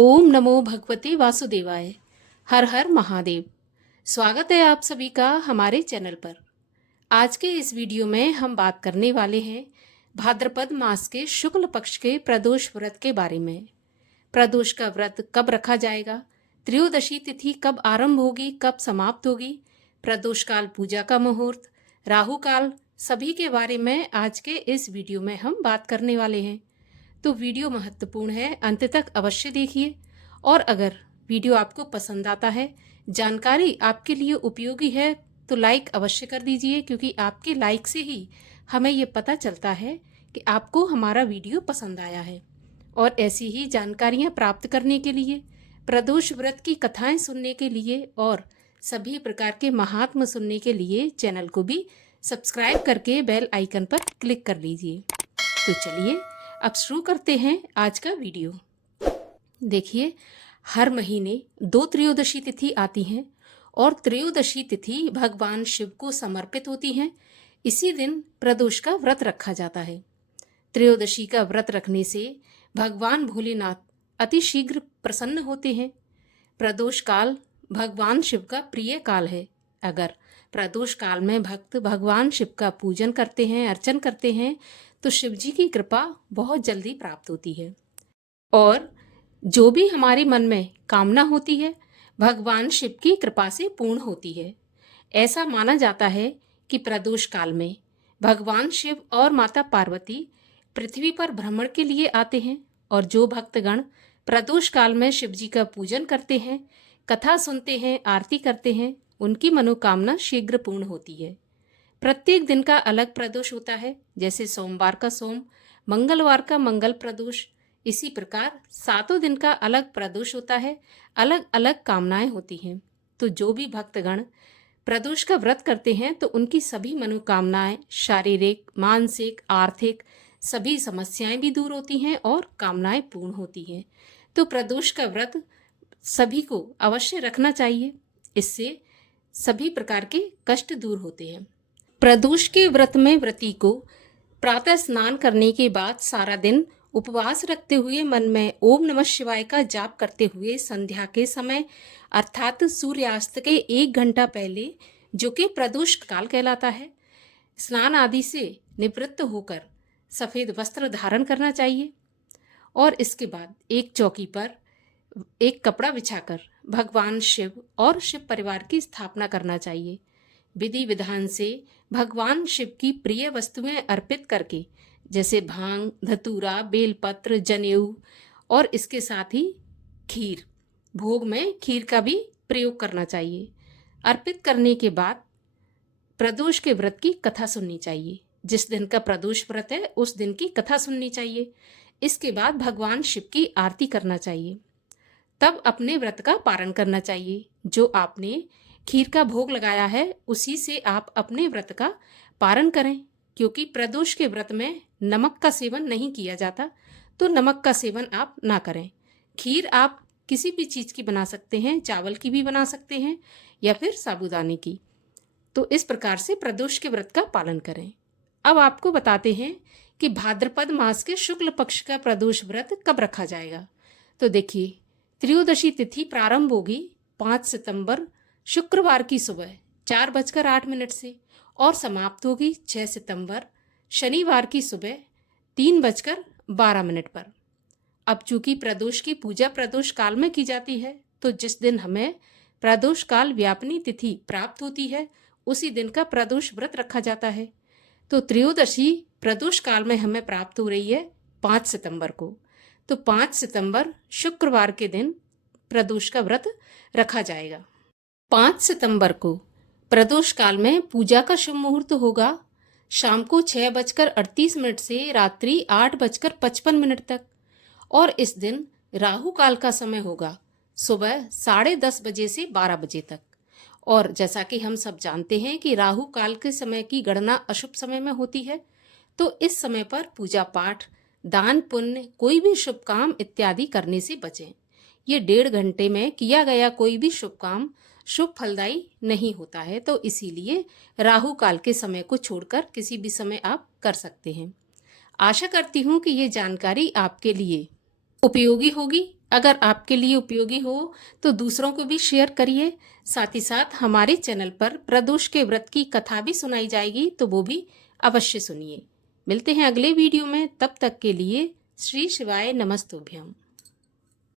ओम नमो भगवते वासुदेवाय। हर हर महादेव। स्वागत है आप सभी का हमारे चैनल पर। आज के इस वीडियो में हम बात करने वाले हैं भाद्रपद मास के शुक्ल पक्ष के प्रदोष व्रत के बारे में। प्रदोष का व्रत कब रखा जाएगा, त्रयोदशी तिथि कब आरंभ होगी, कब समाप्त होगी, प्रदोष काल पूजा का मुहूर्त, राहु काल, सभी के बारे में आज के इस वीडियो में हम बात करने वाले हैं। तो वीडियो महत्वपूर्ण है, अंत तक अवश्य देखिए। और अगर वीडियो आपको पसंद आता है, जानकारी आपके लिए उपयोगी है, तो लाइक अवश्य कर दीजिए, क्योंकि आपके लाइक से ही हमें ये पता चलता है कि आपको हमारा वीडियो पसंद आया है। और ऐसी ही जानकारियाँ प्राप्त करने के लिए, प्रदोष व्रत की कथाएं सुनने के लिए और सभी प्रकार के महात्म सुनने के लिए चैनल को भी सब्सक्राइब करके बेल आइकन पर क्लिक कर लीजिए। तो चलिए अब शुरू करते हैं आज का वीडियो। देखिए, हर महीने 2 त्रयोदशी तिथि आती हैं और त्रयोदशी तिथि भगवान शिव को समर्पित होती हैं। इसी दिन प्रदोष का व्रत रखा जाता है। त्रयोदशी का व्रत रखने से भगवान भोलेनाथ अति शीघ्र प्रसन्न होते हैं। प्रदोष काल भगवान शिव का प्रिय काल है। अगर प्रदोष काल में भक्त भगवान शिव का पूजन करते हैं, अर्चन करते हैं, तो शिव जी की कृपा बहुत जल्दी प्राप्त होती है। और जो भी हमारे मन में कामना होती है, भगवान शिव की कृपा से पूर्ण होती है। ऐसा माना जाता है कि प्रदोष काल में भगवान शिव और माता पार्वती पृथ्वी पर भ्रमण के लिए आते हैं। और जो भक्तगण प्रदोष काल में शिव जी का पूजन करते हैं, कथा सुनते हैं, आरती करते हैं, उनकी मनोकामना शीघ्र पूर्ण होती है। प्रत्येक दिन का अलग प्रदोष होता है। जैसे सोमवार का सोम, मंगलवार का मंगल प्रदोष, इसी प्रकार 7 दिन का अलग प्रदोष होता है। अलग अलग कामनाएं होती हैं। तो जो भी भक्तगण प्रदोष का व्रत करते हैं, तो उनकी सभी मनोकामनाएं, शारीरिक, मानसिक, आर्थिक सभी समस्याएं भी दूर होती हैं और कामनाएं पूर्ण होती हैं। तो प्रदोष का व्रत सभी को अवश्य रखना चाहिए। इससे सभी प्रकार के कष्ट दूर होते हैं। प्रदोष के व्रत में व्रती को प्रातः स्नान करने के बाद सारा दिन उपवास रखते हुए मन में ओम नमः शिवाय का जाप करते हुए संध्या के समय अर्थात सूर्यास्त के 1 घंटा पहले, जो कि प्रदोष काल कहलाता है, स्नान आदि से निवृत्त होकर सफेद वस्त्र धारण करना चाहिए। और इसके बाद एक चौकी पर एक कपड़ा बिछाकर भगवान शिव और शिव परिवार की स्थापना करना चाहिए। विधि विधान से भगवान शिव की प्रिय वस्तुएं अर्पित करके, जैसे भांग, धतूरा, बेलपत्र, जनेऊ और इसके साथ ही खीर, भोग में खीर का भी प्रयोग करना चाहिए। अर्पित करने के बाद प्रदोष के व्रत की कथा सुननी चाहिए। जिस दिन का प्रदोष व्रत है, उस दिन की कथा सुननी चाहिए। इसके बाद भगवान शिव की आरती करना चाहिए। तब अपने व्रत का पारण करना चाहिए। जो आपने खीर का भोग लगाया है, उसी से आप अपने व्रत का पारण करें, क्योंकि प्रदोष के व्रत में नमक का सेवन नहीं किया जाता। तो नमक का सेवन आप ना करें। खीर आप किसी भी चीज़ की बना सकते हैं, चावल की भी बना सकते हैं या फिर साबूदाने की। तो इस प्रकार से प्रदोष के व्रत का पालन करें। अब आपको बताते हैं कि भाद्रपद मास के शुक्ल पक्ष का प्रदोष व्रत कब रखा जाएगा। तो देखिए, त्रयोदशी तिथि प्रारंभ होगी 5 सितंबर शुक्रवार की सुबह 4:08 से और समाप्त होगी 6 सितंबर शनिवार की सुबह 3:12 पर। अब चूंकि प्रदोष की पूजा प्रदोष काल में की जाती है, तो जिस दिन हमें प्रदोष काल व्यापनी तिथि प्राप्त होती है, उसी दिन का प्रदोष व्रत रखा जाता है। तो त्रयोदशी प्रदोष काल में हमें प्राप्त हो रही है 5 सितंबर को। तो 5 सितंबर शुक्रवार के दिन प्रदोष का व्रत रखा जाएगा। 5 सितंबर को प्रदोष काल में पूजा का शुभ मुहूर्त होगा शाम को 6:38 से रात्रि 8:55 तक। और इस दिन राहु काल का समय होगा सुबह 10:30 बजे से 12 बजे तक। और जैसा कि हम सब जानते हैं कि राहु काल के समय की गणना अशुभ समय में होती है। तो इस समय पर पूजा पाठ, दान पुण्य, कोई भी शुभ काम इत्यादि करने से बचें। ये 1.5 घंटे में किया गया कोई भी शुभ काम शुभ फलदायी नहीं होता है। तो इसीलिए राहु काल के समय को छोड़कर किसी भी समय आप कर सकते हैं। आशा करती हूँ कि ये जानकारी आपके लिए उपयोगी होगी। अगर आपके लिए उपयोगी हो तो दूसरों को भी शेयर करिए। साथ ही साथ हमारे चैनल पर प्रदोष के व्रत की कथा भी सुनाई जाएगी, तो वो भी अवश्य सुनिए। मिलते हैं अगले वीडियो में, तब तक के लिए श्री शिवाय नमस्तुभ्यम।